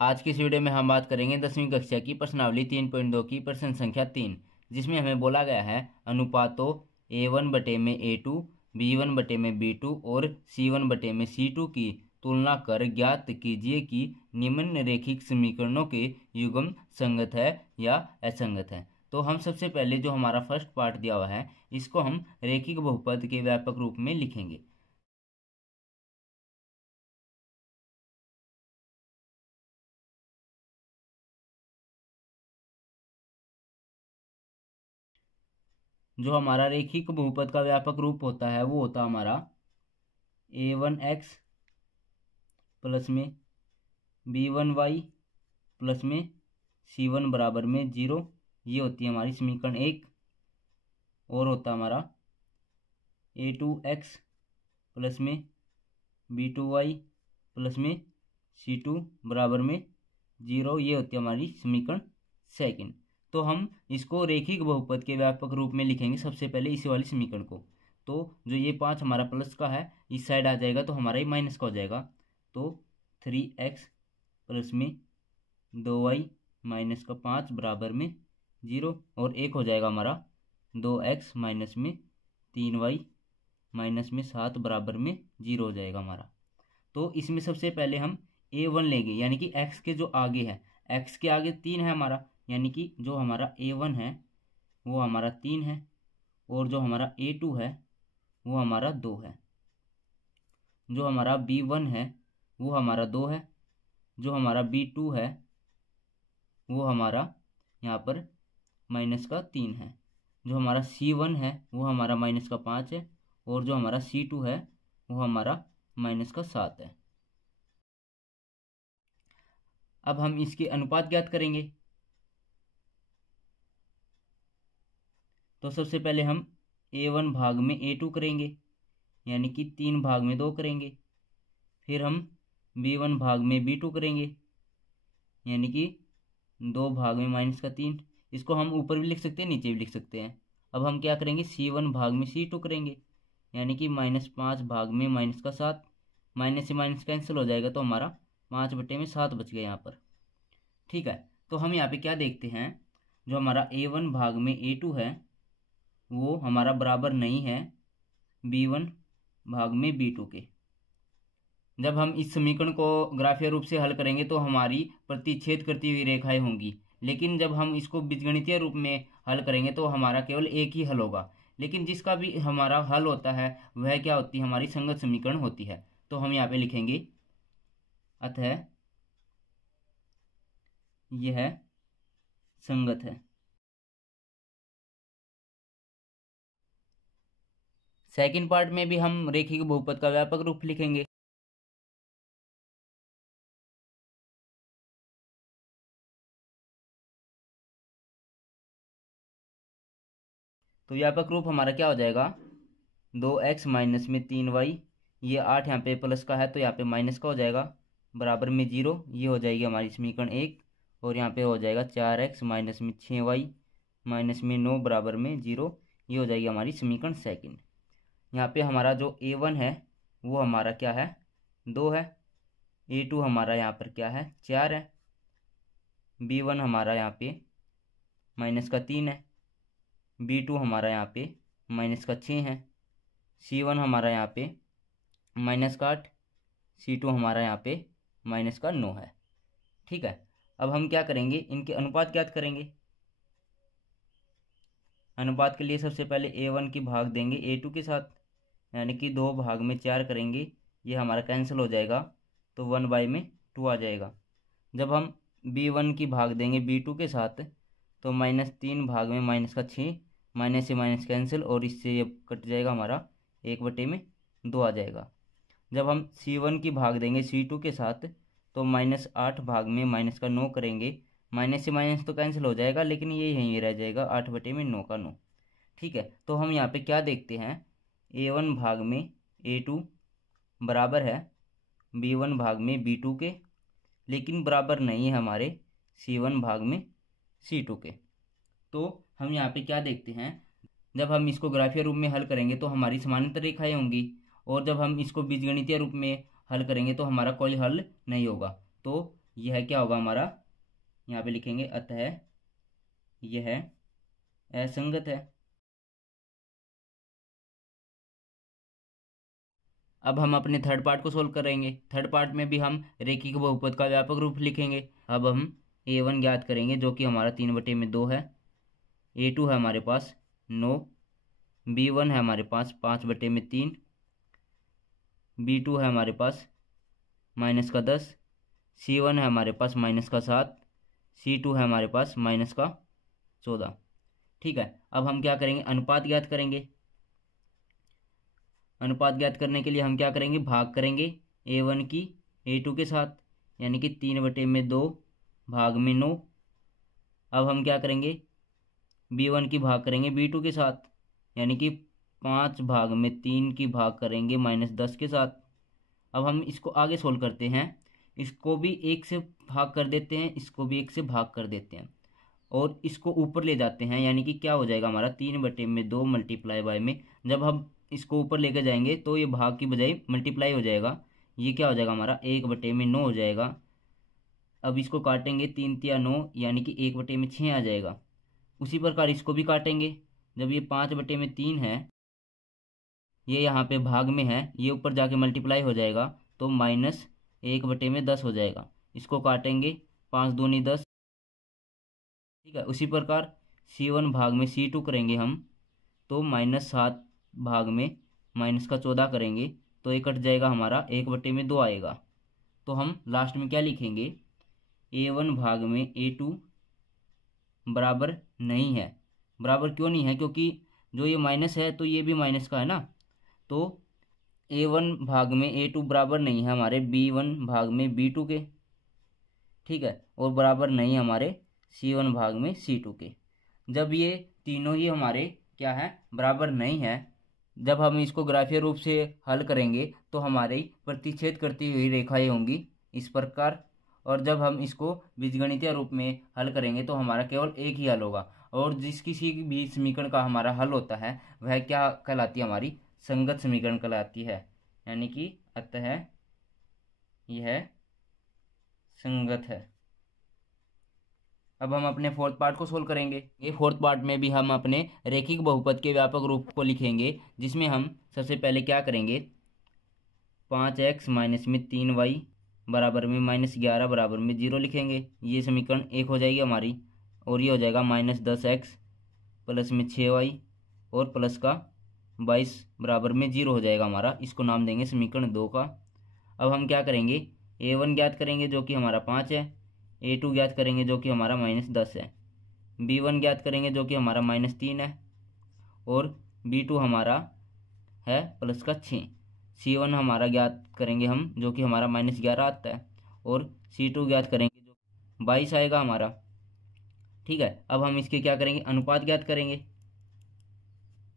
आज की इस वीडियो में हम बात करेंगे 10वीं कक्षा की प्रश्नावली 3.2 की प्रश्न संख्या 3, जिसमें हमें बोला गया है अनुपातों A1 बटे में A2, B1 बटे में B2 और C1 बटे में C2 की तुलना कर ज्ञात कीजिए कि निम्न रैखिक समीकरणों के युग्म संगत है या असंगत है। तो हम सबसे पहले जो हमारा फर्स्ट पार्ट दिया हुआ है इसको हम रैखिक बहुपद के व्यापक रूप में लिखेंगे। जो हमारा रैखिक बहुपद का व्यापक रूप होता है वो होता हमारा A1x प्लस में B1y प्लस में C1 बराबर में 0। ये होती है हमारी समीकरण 1। और होता हमारा A2x प्लस में B2y प्लस में C2 बराबर में 0। ये होती है हमारी समीकरण 2। तो हम इसको रैखिक बहुपद के व्यापक रूप में लिखेंगे सबसे पहले इसी वाली समीकरण को। तो जो ये 5 हमारा प्लस का है इस साइड आ जाएगा तो हमारा ये माइनस का हो जाएगा। तो 3x प्लस में 2y माइनस का 5 बराबर में 0। और एक हो जाएगा हमारा 2x माइनस में 3y माइनस में 7 बराबर में 0 हो जाएगा हमारा। तो इसमें सबसे पहले हम A1 लेंगे, यानी कि x के जो आगे है, x के आगे 3 है हमारा, यानी कि जो हमारा A1 है वो हमारा 3 है और जो हमारा A2 है वो हमारा 2 है। जो हमारा B1 है वो हमारा 2 है। जो हमारा B2 है वो हमारा यहाँ पर माइनस का 3 है। जो हमारा C1 है वो हमारा माइनस का 5 है और जो हमारा C2 है वो हमारा माइनस का 7 है। अब हम इसके अनुपात ज्ञात करेंगे। तो सबसे पहले हम A1 भाग में A2 करेंगे, यानी कि 3 भाग में 2 करेंगे। फिर हम B1 भाग में B2 करेंगे, यानी कि 2 भाग में माइनस का 3। इसको हम ऊपर भी लिख सकते हैं नीचे भी लिख सकते हैं। अब हम क्या करेंगे C1 भाग में C2 करेंगे, यानी कि -5 भाग में माइनस का 7। माइनस से माइनस कैंसिल हो जाएगा तो हमारा 5 बटे में 7 बच गया यहाँ पर। ठीक है, तो हम यहाँ पे क्या देखते हैं, जो हमारा A1 भाग में A2 है वो हमारा बराबर नहीं है B1 भाग में B2 के। जब हम इस समीकरण को ग्राफीय रूप से हल करेंगे तो हमारी प्रतिच्छेद करती हुई रेखाएं होंगी, लेकिन जब हम इसको बीजगणितीय रूप में हल करेंगे तो हमारा केवल एक ही हल होगा। लेकिन जिसका भी हमारा हल होता है वह क्या होती है, हमारी संगत समीकरण होती है। तो हम यहाँ पे लिखेंगे अतः यह संगत है। सेकंड पार्ट में भी हम रैखिक बहुपद का व्यापक रूप लिखेंगे। तो व्यापक रूप हमारा क्या हो जाएगा, 2x माइनस में 3y, ये 8 यहाँ पे प्लस का है तो यहाँ पे माइनस का हो जाएगा, बराबर में 0। ये हो जाएगी हमारी समीकरण 1। और यहाँ पे हो जाएगा 4x माइनस में 6y माइनस में 9 बराबर में 0। ये हो जाएगी हमारी समीकरण 2। यहाँ पे हमारा जो A1 है वो हमारा क्या है, 2 है। A2 हमारा यहाँ पर क्या है, 4 है। B1 हमारा यहाँ पे माइनस का 3 है। B2 हमारा यहाँ पे माइनस का 6 है। C1 हमारा यहाँ पे माइनस का 8। C2 हमारा यहाँ पे माइनस का 9 है। ठीक है, अब हम क्या करेंगे, इनके अनुपात ज्ञात करेंगे। अनुपात के लिए सबसे पहले A1 की भाग देंगे A2 के साथ, यानी कि 2 भाग में 4 करेंगे। ये हमारा कैंसिल हो जाएगा तो 1/2 आ जाएगा। जब हम B1 की भाग देंगे B2 के साथ तो -3 भाग में माइनस का 6, माइनस से माइनस कैंसिल और इससे ये कट जाएगा, हमारा 1/2 आ जाएगा। जब हम C1 की भाग देंगे C2 के साथ तो -8 भाग में माइनस का 9 करेंगे। माइनस से माइनस तो कैंसिल हो जाएगा लेकिन ये यहीं रह जाएगा, 8/9 का 9। ठीक है, तो हम यहाँ पे क्या देखते हैं, A1 भाग में A2 बराबर है B1 भाग में B2 के, लेकिन बराबर नहीं है हमारे C1 भाग में C2 के। तो हम यहाँ पे क्या देखते हैं, जब हम इसको ग्राफीय रूप में हल करेंगे तो हमारी समानांतर रेखाएं होंगी, और जब हम इसको बीजगणितीय रूप में हल करेंगे तो हमारा कोई हल नहीं होगा। तो यह क्या होगा हमारा, यहाँ पे लिखेंगे अतः यह असंगत है। अब हम अपने थर्ड पार्ट को सोल्व करेंगे। थर्ड पार्ट में भी हम रेखिक बहुपद का व्यापक रूप लिखेंगे। अब हम a1 ज्ञात करेंगे जो कि हमारा 3/2 है, a2 है हमारे पास 9, b1 है हमारे पास 5/3, b2 है हमारे पास -10, c1 है हमारे पास -7, c2 है हमारे पास -14। ठीक है, अब हम क्या करेंगे, अनुपात ज्ञात करेंगे। अनुपात ज्ञात करने के लिए हम क्या करेंगे, भाग करेंगे a1 की a2 के साथ, यानी कि 3/2 भाग में 9। अब हम क्या करेंगे, b1 की भाग करेंगे b2 के साथ, यानी कि 5 भाग में 3 की भाग करेंगे -10 के साथ। अब हम इसको आगे सोल्व करते हैं, इसको भी 1 से भाग कर देते हैं, इसको भी 1 से भाग कर देते हैं और इसको ऊपर ले जाते हैं, यानी कि क्या हो जाएगा हमारा 3/2 मल्टीप्लाई बाय में। जब हम इसको ऊपर लेकर जाएंगे तो ये भाग की बजाय मल्टीप्लाई हो जाएगा, ये क्या हो जाएगा हमारा 1/9 हो जाएगा। अब इसको काटेंगे 3×9 यानी कि 1/6 आ जाएगा। उसी प्रकार इसको भी काटेंगे, जब ये 5/3 है, ये यहाँ पे भाग में है, ये ऊपर जाके मल्टीप्लाई हो जाएगा तो -1/10 हो जाएगा। इसको काटेंगे 5 दूनी 10। ठीक है, उसी प्रकार c1 भाग में c2 करेंगे हम तो -7 भाग में -14 करेंगे तो ये कट जाएगा हमारा 1/2 आएगा। तो हम लास्ट में क्या लिखेंगे, a1 भाग में a2 बराबर नहीं है। बराबर क्यों नहीं है, क्योंकि जो ये माइनस है तो ये भी माइनस का है ना, तो a1 भाग में a2 बराबर नहीं है हमारे b1 भाग में b2 के। ठीक है, और बराबर नहीं हमारे c1 भाग में c2 के। जब ये तीनों ही हमारे क्या है, बराबर नहीं है, जब हम इसको ग्राफीय रूप से हल करेंगे तो हमारी प्रतिच्छेद करती हुई रेखाएं होंगी इस प्रकार। और जब हम इसको बीजगणितीय रूप में हल करेंगे तो हमारा केवल एक ही हल होगा, और जिस किसी भी समीकरण का हमारा हल होता है वह क्या कहलाती है, हमारी संगत समीकरण कहलाती है, यानी कि अतः यह संगत है। अब हम अपने फोर्थ पार्ट को सोल्व करेंगे। ये फोर्थ पार्ट में भी हम अपने रेखिक बहुपद के व्यापक रूप को लिखेंगे, जिसमें हम सबसे पहले क्या करेंगे, 5x - 3y बराबर में -11 बराबर में 0 लिखेंगे। ये समीकरण 1 हो जाएगी हमारी, और ये हो जाएगा -10x प्लस में 6y और प्लस का 22 बराबर में 0 हो जाएगा हमारा। इसको नाम देंगे समीकरण 2 का। अब हम क्या करेंगे, a1 ज्ञात करेंगे जो कि हमारा 5 है, a2 ज्ञात करेंगे जो कि हमारा -10 है, b1 ज्ञात करेंगे जो कि हमारा -3 है, और b2 हमारा है प्लस का 6, c1 हमारा ज्ञात करेंगे हम जो कि हमारा -11 आता है, और c2 ज्ञात करेंगे जो 22 आएगा हमारा। ठीक है, अब हम इसके क्या करेंगे, अनुपात ज्ञात करेंगे।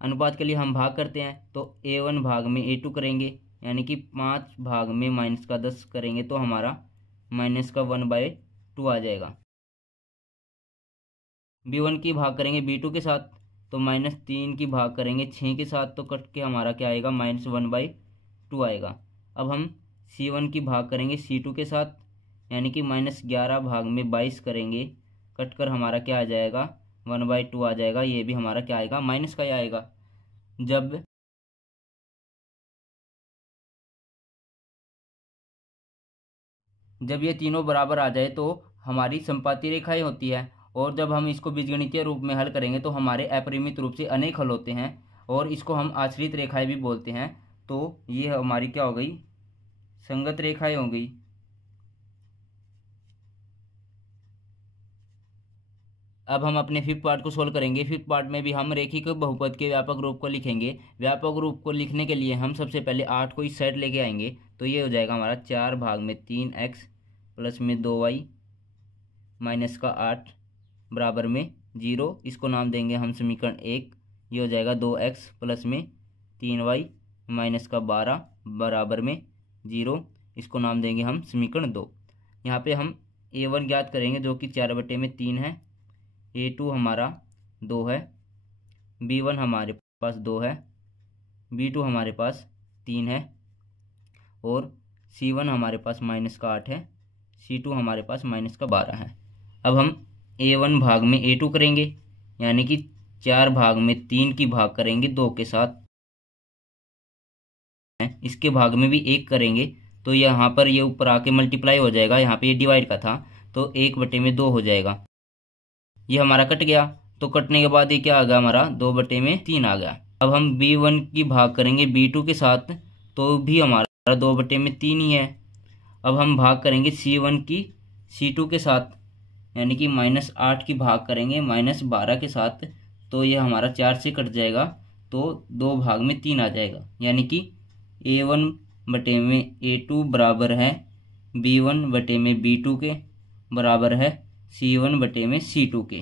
अनुपात के लिए हम भाग करते हैं तो a1 भाग में a2 करेंगे, यानी कि 5 भाग में -10 करेंगे तो हमारा -1/2 आ जाएगा। b1 की भाग करेंगे b2 के साथ तो -3 की भाग करेंगे 6 के साथ, तो कट के हमारा क्या आएगा, -1/2 आएगा। अब हम c1 की भाग करेंगे c2 के साथ, यानी कि -11 भाग में 22 करेंगे, कट कर हमारा क्या आ जाएगा, 1/2 आ जाएगा। ये भी हमारा क्या आएगा, माइनस का ही आएगा। जब ये तीनों बराबर आ जाए तो हमारी संपाती रेखाएं होती है, और जब हम इसको बीजगणितीय रूप में हल करेंगे तो हमारे अपरिमित रूप से अनेक हल होते हैं, और इसको हम आश्रित रेखाएं भी बोलते हैं। तो ये हमारी क्या हो गई, संगत रेखाएं हो गई। अब हम अपने फिफ्थ पार्ट को सोल्व करेंगे। फिफ्थ पार्ट में भी हम रेखिक बहुपद के व्यापक रूप को लिखेंगे। व्यापक रूप को लिखने के लिए हम सबसे पहले 8 को इस साइड लेके आएंगे, तो ये हो जाएगा हमारा 4 भाग में 3x प्लस में 2y माइनस का 8 बराबर में 0। इसको नाम देंगे हम समीकरण 1। ये हो जाएगा 2x प्लस में 3y माइनस का 12 बराबर में 0। इसको नाम देंगे हम समीकरण 2। यहाँ पे हम a1 ज्ञात करेंगे जो कि 4/3 है, a2 हमारा 2 है, b1 हमारे पास 2 है, b2 हमारे पास 3 है, और c1 हमारे पास -8 है। C2 हमारे पास -12 है। अब हम A1 भाग में A2 करेंगे, यानी कि 4 भाग में 3 की भाग करेंगे 2 के साथ, इसके भाग में भी 1 करेंगे तो यहाँ पर ये ऊपर आके मल्टीप्लाई हो जाएगा, यहाँ पे ये डिवाइड का था तो 1/2 हो जाएगा। ये हमारा कट गया, तो कटने के बाद ये क्या आ गया हमारा 2/3 आ गया। अब हम B1 की भाग करेंगे B2 के साथ तो भी हमारा 2/3 ही है। अब हम भाग करेंगे C1 की C2 के साथ, यानी कि -8 की भाग करेंगे -12 के साथ तो ये हमारा 4 से कट जाएगा तो 2 भाग में 3 आ जाएगा, यानी कि A1/A2 बराबर है B1/B2 के बराबर है C1/C2 के।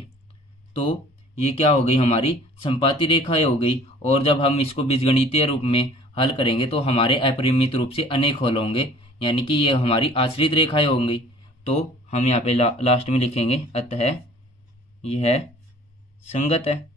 तो ये क्या हो गई हमारी संपाती रेखाएं हो गई। और जब हम इसको बीजगणितीय रूप में हल करेंगे तो हमारे अपरिमित रूप से अनेक हल होंगे, यानी कि ये हमारी आश्रित रेखाएं होंगी। तो हम यहाँ पे लास्ट में लिखेंगे अतः यह संगत है।